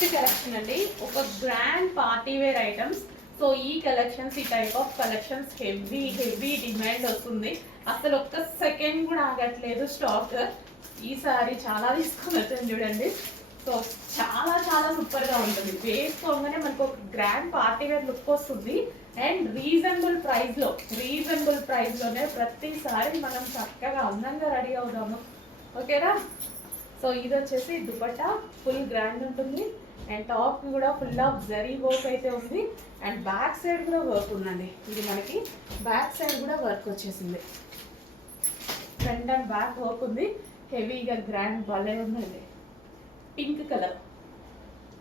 Next collection అండి, ఒక grand party wear items. So ఈ కలెక్షన్స్, ఈ type of collections heavy demand వస్తుంది. అసలు ఒక్క సెకండ్ కూడా ఆగట్లేదు స్టాక్. ఈసారి చాలా తీసుకొని వచ్చాను చూడండి. సో చాలా చాలా సూపర్గా ఉంటుంది. వేసుకోగానే మనకు ఒక గ్రాండ్ పార్టీ వేర్ లుక్ వస్తుంది. అండ్ రీజనబుల్ ప్రైస్లోనే ప్రతిసారి మనం చక్కగా అందంగా రెడీ అవుదాము. ఓకేనా? సో ఇది వచ్చేసి దుపట్టా ఫుల్ గ్రాండ్ ఉంటుంది. అండ్ టాప్ కూడా ఫుల్ ఆఫ్ జరీ వర్క్ అయితే ఉంది. అండ్ బ్యాక్ సైడ్ కూడా వర్క్ ఉందండి. ఇది మనకి బ్యాక్ సైడ్ కూడా వర్క్ వచ్చేసింది. ఫ్రంట్ అండ్ బ్యాక్ వర్క్ ఉంది. హెవీగా గ్రాండ్ భలే ఉందండి. Pink colour.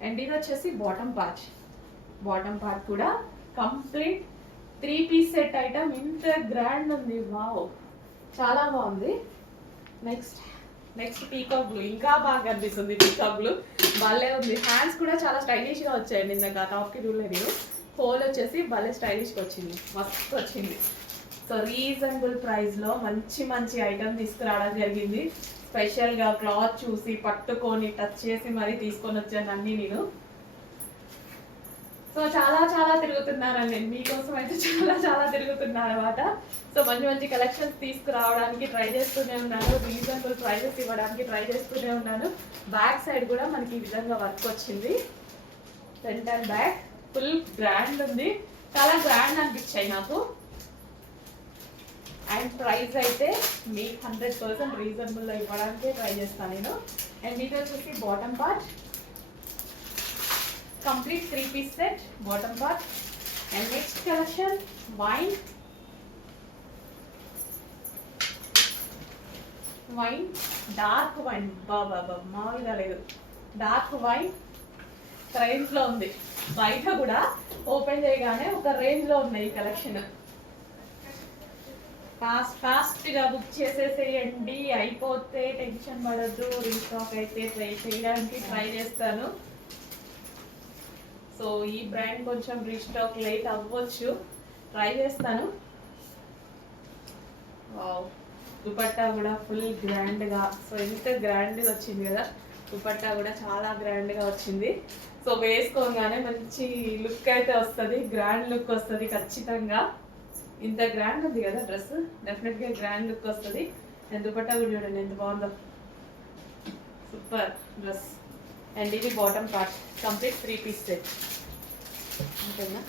అండ్ ఇది వచ్చేసి బాటమ్ పార్ట్ కూడా కంప్లీట్ 3 పీస్ సెట్ ఐటమ్. ఇంత గ్రాండ్ ఉంది. వావ్, చాలా బాగుంది. Next peacock blue. ఇంకా బాగా కనిపిస్తుంది పీకాక్ బ్లూ. భలే ఉంది. హ్యాండ్స్ కూడా చాలా స్టైలిష్గా వచ్చాయండి. ఇందాక టాప్కి చూడలేదు నేను. హోల్ వచ్చేసి భలే స్టైలిష్గా వచ్చింది. మస్తు వచ్చింది. సో రీజనబుల్ ప్రైస్లో మంచి ఐటమ్ తీసుకురావడం జరిగింది. స్పెషల్గా క్లాత్ చూసి పట్టుకొని టచ్ చేసి మరీ తీసుకొని వచ్చాను అన్నీ నేను. సో చాలా తిరుగుతున్నానండి నేను మీకోసం అయితే. చాలా తిరుగుతున్నాను అనమాట. సో మంచి కలెక్షన్స్ తీసుకురావడానికి ట్రై చేస్తూనే ఉన్నాను. రీజనబుల్ ప్రైజెస్ ఇవ్వడానికి ట్రై చేస్తూనే ఉన్నాను. బ్యాక్ సైడ్ కూడా మనకి ఈ విధంగా వర్క్ వచ్చింది. Front and back full grand ఉంది. చాలా గ్రాండ్ అనిపించాయి నాకు. అండ్ ప్రైస్ అయితే మీకు 100% రీజనబుల్లో ఇవ్వడానికి ట్రై చేస్తాను నేను. అండ్ ఇది వచ్చేసి bottom part. Complete 3 piece set bottom part. And next collection wine dark wine. బాబా మామూలుగా లేదు. డార్క్ వైన్ రేంజ్లో ఉంది. బయట కూడా ఓపెన్ చేయగానే ఒక రేంజ్లో ఉన్నాయి ఈ కలెక్షన్. ఫాస్ట్గా బుక్ చేసేసేయండి. అయిపోతే టెన్షన్ పడద్దు. రీస్టాక్ అయితే చేయడానికి ట్రై చేస్తాను. సో ఈ బ్రాండ్ కొంచెం రీస్టాక్ లేట్ అవ్వచ్చు, ట్రై చేస్తాను. దుపట్టా కూడా ఫుల్ గ్రాండ్గా. సో ఇంత గ్రాండ్గా వచ్చింది కదా. దుపట్టా కూడా చాలా గ్రాండ్గా వచ్చింది. సో వేసుకోగానే మంచి లుక్ అయితే వస్తుంది. గ్రాండ్ లుక్ వస్తుంది ఖచ్చితంగా. ఇంత గ్రాండ్ ఉంది కదా డ్రెస్, డెఫినెట్గా గ్రాండ్ లుక్ వస్తుంది. నేను దుపట్టా కూడా చూడండి ఎంత బాగుందో. Super dress. అండ్ ఇది bottom part. Complete 3 piece set. అంతేనా?